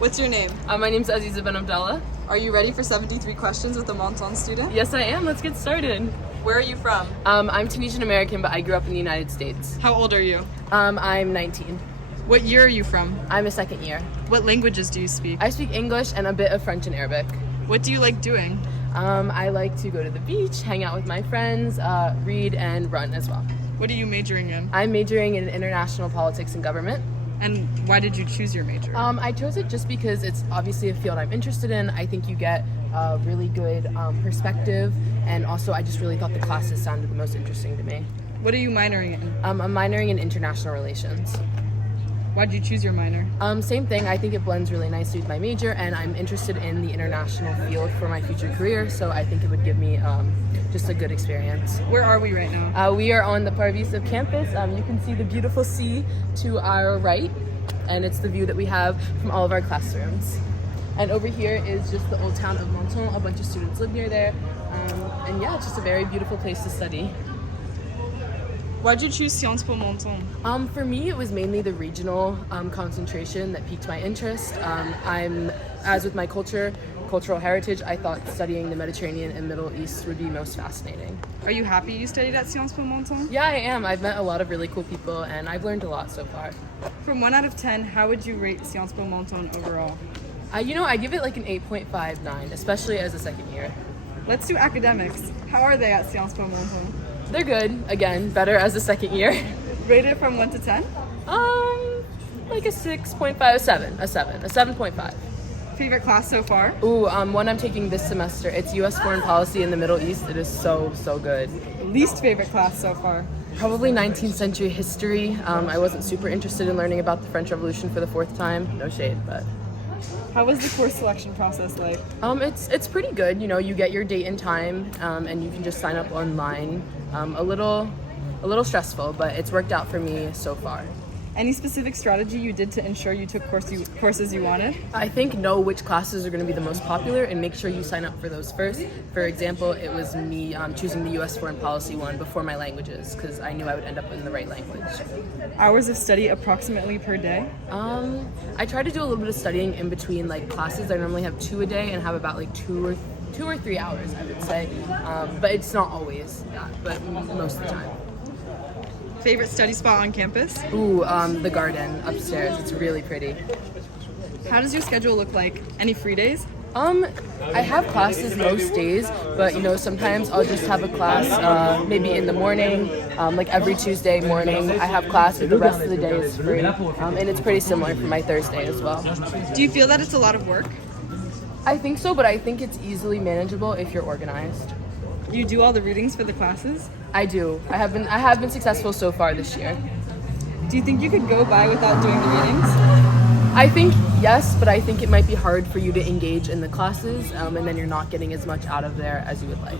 What's your name? My name's Aziza Ben Abdallah. Are you ready for 73 questions with a Menton student? Yes, I am. Let's get started. Where are you from? I'm Tunisian American, but I grew up in the United States. How old are you? I'm 19. What year are you from? I'm a second year. What languages do you speak? I speak English and a bit of French and Arabic. What do you like doing? I like to go to the beach, hang out with my friends, read, and run as well. What are you majoring in? I'm majoring in international politics and government. And why did you choose your major? I chose it just because it's obviously a field I'm interested in. I think you get a really good perspective, and also I just really thought the classes sounded the most interesting to me. What are you minoring in? I'm minoring in international relations. Why did you choose your minor? Same thing. I think it blends really nicely with my major, and I'm interested in the international field for my future career, so I think it would give me just a good experience. Where are we right now? We are on the Parvis of campus. You can see the beautiful sea to our right, and it's the view that we have from all of our classrooms. And over here is just the old town of Menton. A bunch of students live near there, and yeah, it's just a very beautiful place to study. Why did you choose Sciences Po Menton? For me, it was mainly the regional concentration that piqued my interest. As with my cultural heritage, I thought studying the Mediterranean and Middle East would be most fascinating. Are you happy you studied at Sciences Po Menton? Yeah, I am. I've met a lot of really cool people, and I've learned a lot so far. From 1 out of 10, how would you rate Sciences Po Menton overall? I give it like an 8.59, especially as a second year. Let's do academics. How are they at Sciences Po Menton? They're good. Again, better as a second year. Rated from 1 to 10? Like a 6.5, a 7.5. Favorite class so far? Ooh, one I'm taking this semester. It's U.S. Foreign Policy in the Middle East. It is so good. Least favorite class so far? Probably 19th century history. I wasn't super interested in learning about the French Revolution for the 4th time. No shade, but. How was the course selection process like? It's pretty good. You know, you get your date and time, and you can just sign up online. A little stressful, but it's worked out for me so far. Any specific strategy you did to ensure you took courses you wanted? I think know which classes are going to be the most popular and make sure you sign up for those first. For example, it was me choosing the U.S. Foreign Policy one before my languages because I knew I would end up in the right language. Hours of study approximately per day? I try to do a little bit of studying in between like classes. I normally have 2 a day and have about like 2 or 3 hours, I would say. But it's not always that, but most of the time. Favorite study spot on campus? Ooh, the garden upstairs. It's really pretty. How does your schedule look like? Any free days? I have classes most days, but sometimes I'll just have a class maybe in the morning, like every Tuesday morning I have class, but the rest of the day is free. And it's pretty similar for my Thursday as well. Do you feel that it's a lot of work? I think so, but I think it's easily manageable if you're organized. Do you do all the readings for the classes? I do. I have been successful so far this year. Do you think you could go by without doing the readings? I think yes, but I think it might be hard for you to engage in the classes, and then you're not getting as much out of there as you would like.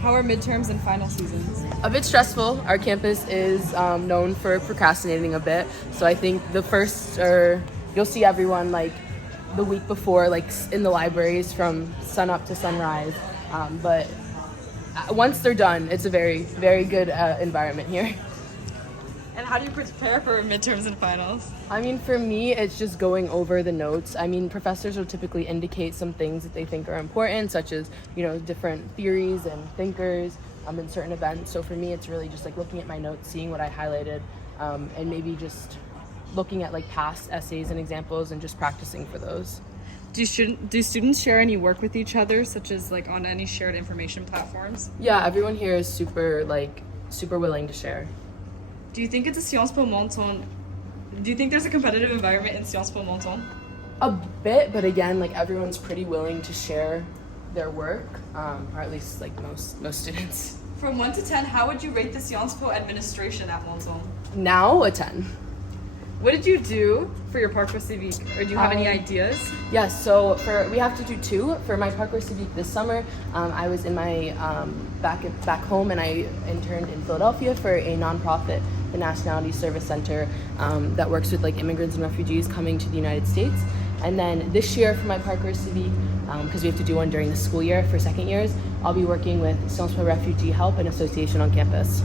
How are midterms and final seasons? A bit stressful. Our campus is known for procrastinating a bit, so I think you'll see everyone like the week before, like in the libraries from sun up to sunrise, but once they're done, it's a very, very good environment here. And how do you prepare for midterms and finals? I mean, for me, it's just going over the notes. I mean, professors will typically indicate some things that they think are important, such as, different theories and thinkers in certain events. So for me, it's really just like looking at my notes, seeing what I highlighted, and maybe just looking at like past essays and examples and just practicing for those. Do students share any work with each other, such as like on any shared information platforms? Yeah, everyone here is super willing to share. Do you think it's a Sciences Po Menton? Do you think there's a competitive environment in Sciences Po Menton? A bit, but again, like everyone's pretty willing to share their work, or at least like most students. From 1 to 10, how would you rate the Sciences Po administration at Menton? Now a 10. What did you do for your parcours civique, or do you have any ideas? Yes, so we have to do 2. For my parcours civique this summer, I was in my back home and I interned in Philadelphia for a nonprofit, the Nationality Service Center, that works with like immigrants and refugees coming to the United States. And then this year for my parcours civique, because we have to do one during the school year for second years, I'll be working with Sciences Po Refugee Help and Association on campus.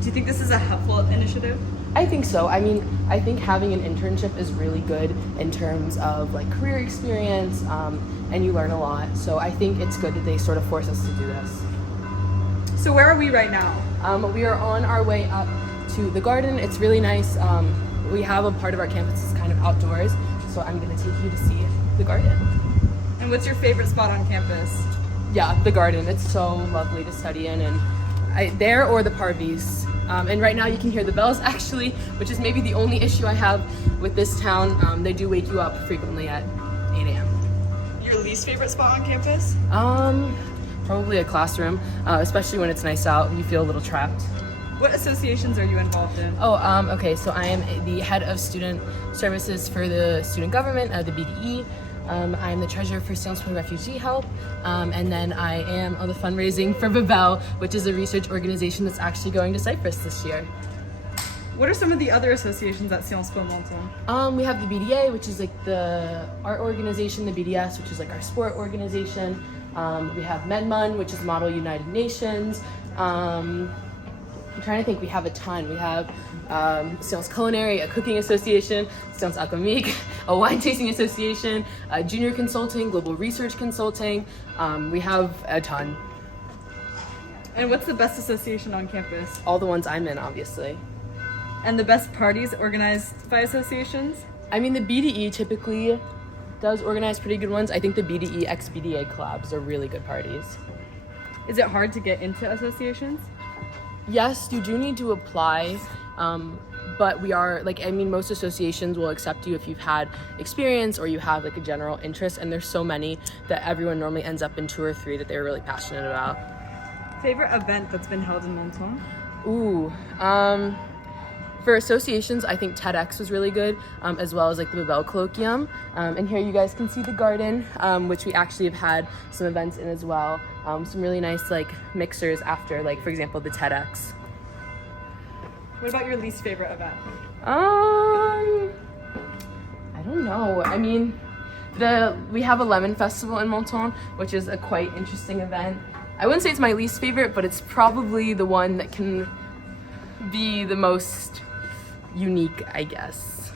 Do you think this is a helpful initiative? I think so. I mean, I think having an internship is really good in terms of like career experience, and you learn a lot. So I think it's good that they sort of force us to do this. So where are we right now? We are on our way up to the garden. It's really nice. We have a part of our campus that's kind of outdoors, so I'm going to take you to see the garden. And what's your favorite spot on campus? Yeah, the garden. It's so lovely to study in, and there or the parvis. And right now you can hear the bells actually, which is maybe the only issue I have with this town. They do wake you up frequently at 8 a.m. Your least favorite spot on campus? Probably a classroom, especially when it's nice out. You feel a little trapped. What associations are you involved in? Okay, so I am the head of student services for the student government, the BDE. I'm the treasurer for Students for Refugee Help, and then I am on the fundraising for VOGUE, which is a research organization that's actually going to Cyprus this year. What are some of the other associations at Sciences Po Menton? We have the BDA, which is like the art organization, the BDS, which is like our sport organization. We have Menton, which is Model United Nations. I'm trying to think, we have a ton. We have Sciences Culinary, a cooking association, Sciences Academique, a wine tasting association, junior consulting, global research consulting. We have a ton. And what's the best association on campus? All the ones I'm in, obviously. And the best parties organized by associations? I mean, the BDE typically does organize pretty good ones. I think the BDE ex-BDA collabs are really good parties. Is it hard to get into associations? Yes, you do need to apply, but we are, most associations will accept you if you've had experience or you have like a general interest, and there's so many that everyone normally ends up in 2 or 3 that they're really passionate about. Favorite event that's been held in Menton? For associations, I think TEDx was really good, as well as like the Babel Colloquium. And here you guys can see the garden, which we actually have had some events in as well. Some really nice like mixers after, like for example, the TEDx. What about your least favorite event? I don't know. I mean, we have a lemon festival in Menton, which is a quite interesting event. I wouldn't say it's my least favorite, but it's probably the one that can be the most unique, I guess.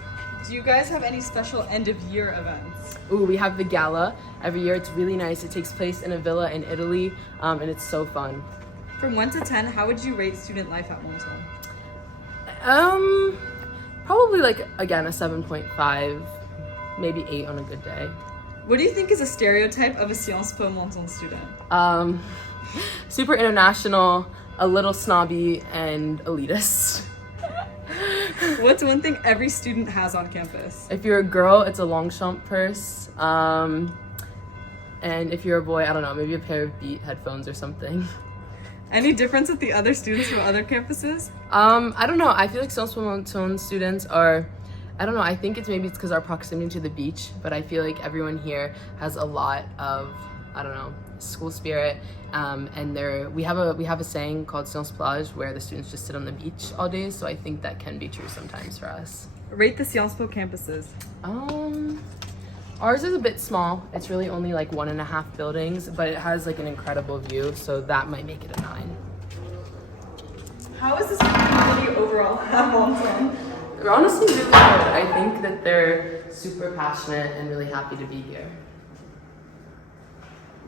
Do you guys have any special end of year events? We have the gala every year. It's really nice. It takes place in a villa in Italy, and it's so fun. From 1 to 10, how would you rate student life at Menton? Probably like, again, a 7.5, maybe 8 on a good day. What do you think is a stereotype of a Sciences Po Menton student? Super international, a little snobby, and elitist. What's one thing every student has on campus? If you're a girl, it's a Longchamp purse. And if you're a boy, I don't know, maybe a pair of Beat headphones or something. Any difference with the other students from other campuses? I don't know. I feel like Sciences Po Menton students are, I don't know, I think it's because our proximity to the beach, but I feel like everyone here has a lot of, I don't know, school spirit, and we have a saying called Sciences Plage where the students just sit on the beach all day, so I think that can be true sometimes for us. Rate the Sciences Po campuses. Ours is a bit small. It's really only like 1.5 buildings, but it has like an incredible view, so that might make it a 9. How is the student community overall at Menton? They're honestly really good. I think that they're super passionate and really happy to be here.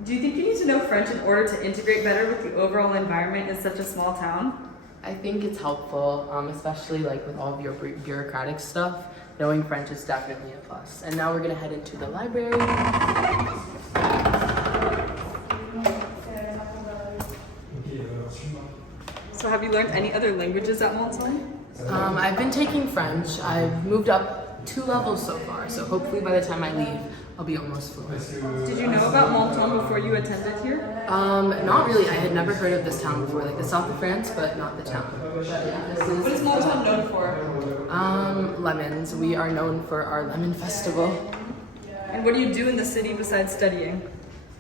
Do you think you need to know French in order to integrate better with the overall environment in such a small town? I think it's helpful, especially like with all of your bureaucratic stuff. Knowing French is definitely a plus. And now we're gonna head into the library. So have you learned any other languages at Menton? I've been taking French. I've moved up 2 levels so far, so hopefully by the time I leave, I'll be almost fluent. Did you know about Menton before you attended here? Not really. I had never heard of this town before, like the south of France, but not the town. What is Menton known for? Lemons. We are known for our lemon festival. And what do you do in the city besides studying?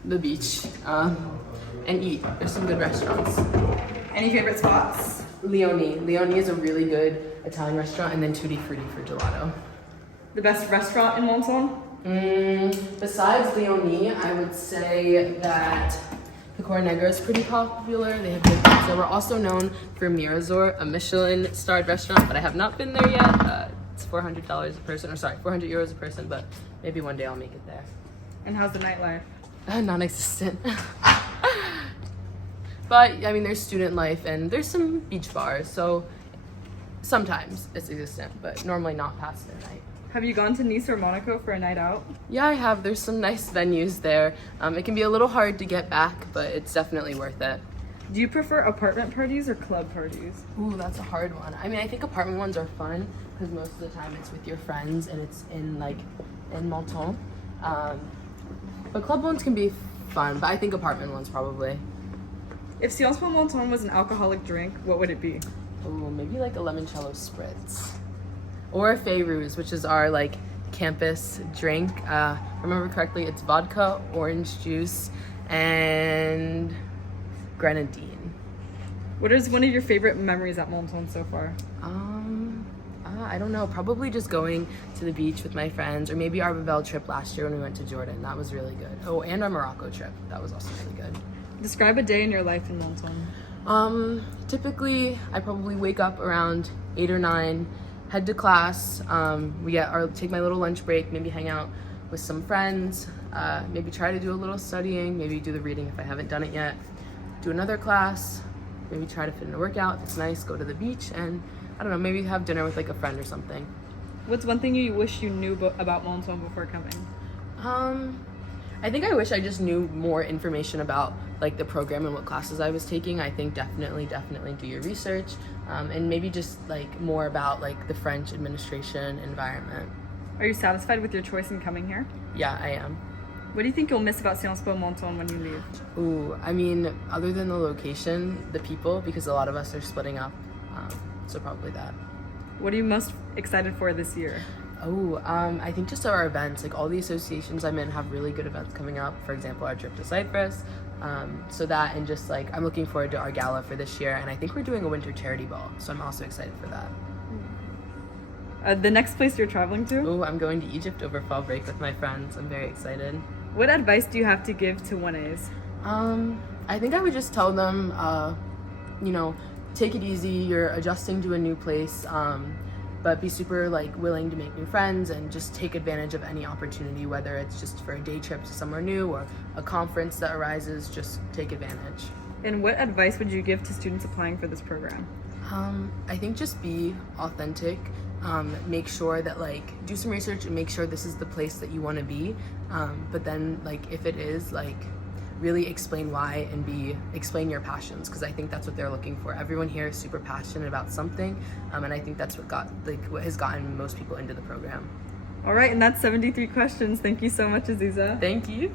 The beach, and eat. There's some good restaurants. Any favorite spots? Leone. Leone is a really good Italian restaurant, and then Tutti Frutti for gelato. The best restaurant in Menton? Besides Leone, I would say that The Cor Negra is pretty popular. They have good pizza. We're also known for Mirazor, a Michelin-starred restaurant, but I have not been there yet. It's $400 a person, or sorry, 400 euros a person, but maybe one day I'll make it there. And how's the nightlife? Non-existent. But, I mean, there's student life and there's some beach bars, so sometimes it's existent, but normally not past midnight. Have you gone to Nice or Monaco for a night out? Yeah, I have. There's some nice venues there. It can be a little hard to get back, but it's definitely worth it. Do you prefer apartment parties or club parties? Ooh, that's a hard one. I mean, I think apartment ones are fun because most of the time it's with your friends and it's in Menton. But club ones can be fun, but I think apartment ones probably. If Sciences Po Menton was an alcoholic drink, what would it be? Ooh, maybe like a limoncello spritz. Or a Feyrouz, which is our campus drink. Remember correctly, it's vodka, orange juice, and grenadine. What is one of your favorite memories at Menton so far? I don't know, probably just going to the beach with my friends, or maybe our Babel trip last year when we went to Jordan. That was really good. Oh, and our Morocco trip. That was also really good. Describe a day in your life in Menton. Typically, I probably wake up around 8 or 9, head to class, take my little lunch break, maybe hang out with some friends, maybe try to do a little studying, maybe do the reading if I haven't done it yet, do another class, maybe try to fit in a workout if it's nice, go to the beach, and I don't know, maybe have dinner with a friend or something. What's one thing you wish you knew about Menton before coming? I think I wish I just knew more information about the program and what classes I was taking. I think definitely do your research, and maybe just more about the French administration environment. Are you satisfied with your choice in coming here? Yeah, I am. What do you think you'll miss about Sciences Po Menton when you leave? Ooh, I mean, other than the location, the people, because a lot of us are splitting up, so probably that. What are you most excited for this year? Oh, I think just our events, all the associations I'm in have really good events coming up. For example, our trip to Cyprus. So that, and just I'm looking forward to our gala for this year, and I think we're doing a winter charity ball, so I'm also excited for that. The next place you're traveling to? Oh, I'm going to Egypt over fall break with my friends. I'm very excited. What advice do you have to give to 1As? I think I would just tell them, take it easy. You're adjusting to a new place. But be super willing to make new friends and just take advantage of any opportunity, whether it's just for a day trip to somewhere new or a conference that arises. Just take advantage. And what advice would you give to students applying for this program? I think just be authentic. Make sure that do some research and make sure this is the place that you want to be. But then if it is really explain why and explain your passions, because I think that's what they're looking for. Everyone here is super passionate about something, and I think that's what has gotten most people into the program. All right, and that's 73 questions. Thank you so much, Aziza. Thank you.